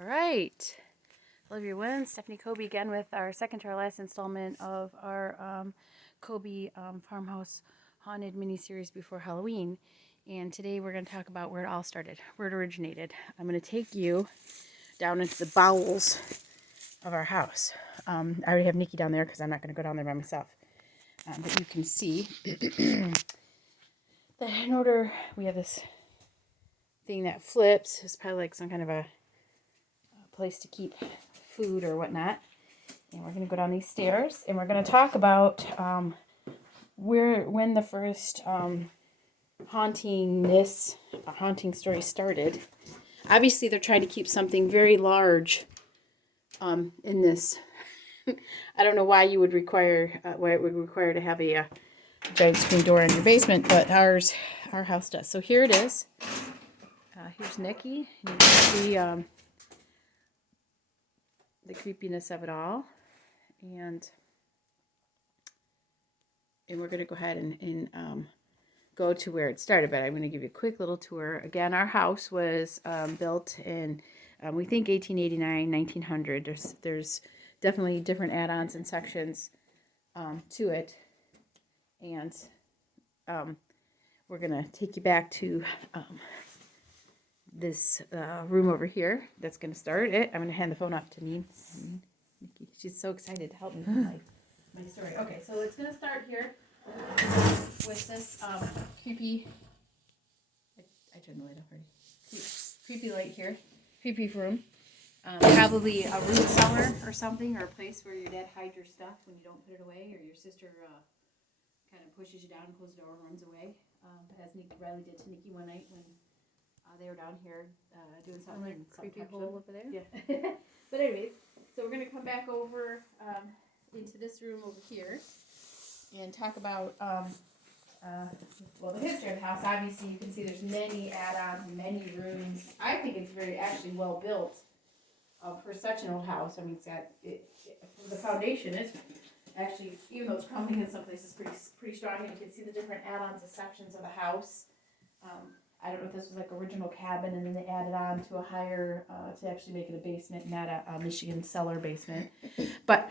All right. Hello everyone, Stephanie Kobe again with our second to our last installment of our Kobe Farmhouse Haunted mini-series before Halloween. And today we're going to talk about where it all started, where it originated. I'm going to take you down into the bowels of our house. I already have Nikki down there because I'm not going to go down there by myself. But you can see that in order, we have this thing that flips. It's probably like some kind of a place to keep food or whatnot. And we're going to go down these stairs and we're going to talk about when the first haunting story started. Obviously, they're trying to keep something very large in this. I don't know why you would require, why it would require to have a giant screen door in your basement, but our house does. So here it is. Here's Nikki. You can see the creepiness of it all. And we're going to go ahead and go to where it started, but I'm going to give you a quick little tour. Again, our house was built in, we think 1889, 1900. There's definitely different add-ons and sections to it. And we're going to take you back to this room over here that's going to start it. I'm going to hand the phone off to Nikki. She's so excited to help me with my story. Okay, so it's going to start here with this creepy, I turned the light off already, creepy light here, creepy room. Probably a root cellar or something, or a place where your dad hides your stuff when you don't put it away, or your sister kind of pushes you down and closes the door and runs away, as Riley did to Nikki one night when they were down here doing something. Like creepy hole over there? Yeah. But anyways, so we're going to come back over into this room over here and talk about, well, the history of the house. Obviously, you can see there's many add-ons, many rooms. I think it's very actually well built for such an old house. I mean, it's got, the foundation is actually, even though it's crumbling in some places, pretty strong. And you can see the different add-ons, the sections of the house. I don't know if this was like original cabin and then they added on to a higher, to actually make it a basement, not a Michigan cellar basement. But,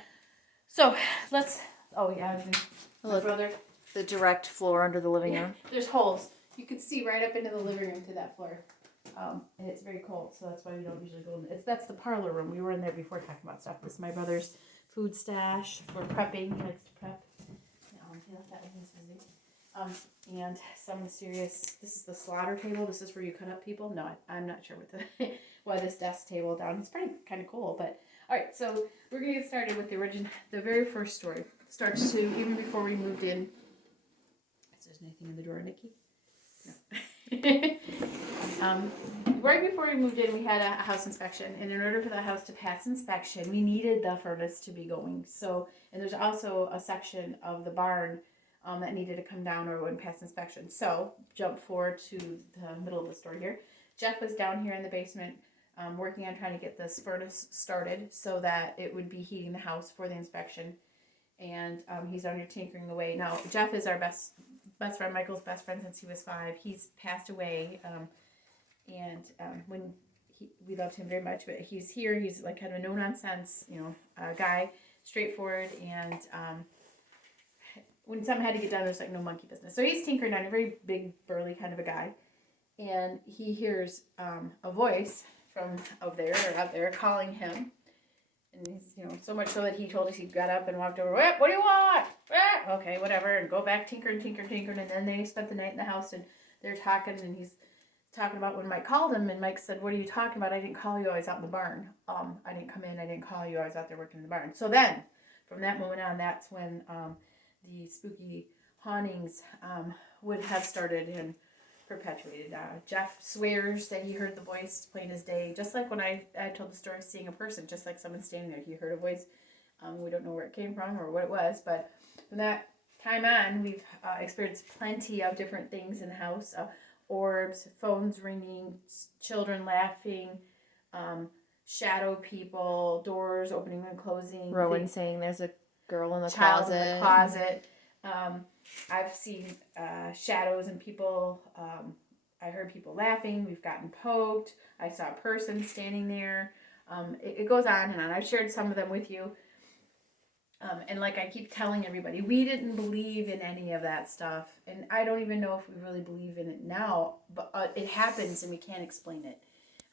so, let's, oh yeah, my brother. The direct floor under the living room. There's holes. You can see right up into the living room to that floor. And it's very cold, so that's why we don't usually go in. That's the parlor room. We were in there before talking about stuff. This is my brother's food stash for prepping. He likes to prep. He left that when he was visiting. And some serious, this is the slaughter table. This is where you cut up people. No, I'm not sure what why this desk table down. It's pretty kind of cool, but all right. So we're gonna get started with the very first story. Starts to even before we moved in. Is there anything in the drawer, Nikki? No. Right before we moved in, we had a house inspection, and in order for the house to pass inspection, we needed the furnace to be going. So, and there's also a section of the barn that needed to come down or wouldn't pass inspection. So, jump forward to the middle of the story here. Jeff was down here in the basement working on trying to get this furnace started so that it would be heating the house for the inspection. And he's down here tinkering away. Now, Jeff is our best friend, Michael's best friend since he was 5. He's passed away, and when we loved him very much, but he's here. He's like kind of a no-nonsense, guy, straightforward, and when something had to get done, there's like no monkey business. So he's tinkering on a very big, burly kind of a guy, and he hears a voice from out there calling him. And he's, so much so that he told us he got up and walked over. What do you want? Okay, whatever. And go back, tinkering. And then they spent the night in the house, and they're talking, and he's talking about when Mike called him, and Mike said, "What are you talking about? I didn't call you. I was out in the barn. I didn't come in. I didn't call you. I was out there working in the barn." So then, from that moment on, that's when the spooky hauntings would have started and perpetuated. Jeff swears that he heard the voice plain as day, just like when I told the story of seeing a person, just like someone standing there. He heard a voice. We don't know where it came from or what it was, but from that time on, we've experienced plenty of different things in the house. Orbs, phones ringing, children laughing, shadow people, doors opening and closing. Rowan saying there's a girl in the child closet. in the closet. I've seen shadows and people. I heard people laughing. We've gotten poked. I saw a person standing there. It goes on and on. I've shared some of them with you. And like I keep telling everybody, we didn't believe in any of that stuff. And I don't even know if we really believe in it now, but it happens and we can't explain it.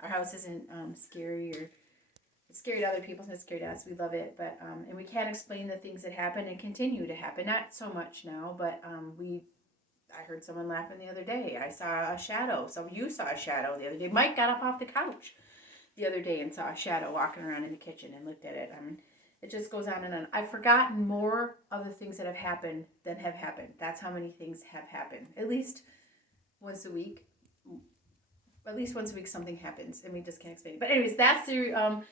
Our house isn't scary, or it's scary to other people, it's scary to us. We love it, but and we can't explain the things that happen and continue to happen. Not so much now, but I heard someone laughing the other day. I saw a shadow. You saw a shadow the other day. Mike got up off the couch the other day and saw a shadow walking around in the kitchen and looked at it. I mean, it just goes on and on. I've forgotten more of the things that have happened than have happened. That's how many things have happened. At least once a week. At least once a week something happens and we just can't explain it. But anyways, that's the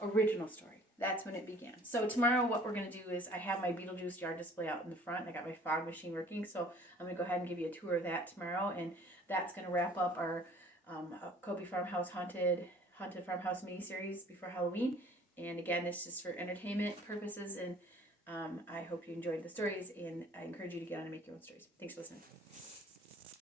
original story. That's when it began. So tomorrow what we're going to do is I have my Beetlejuice yard display out in the front. I got my fog machine working. So I'm going to go ahead and give you a tour of that tomorrow. And that's going to wrap up our Kobe Farmhouse Haunted Farmhouse mini-series before Halloween. And again, it's just for entertainment purposes. And I hope you enjoyed the stories. And I encourage you to get on and make your own stories. Thanks for listening.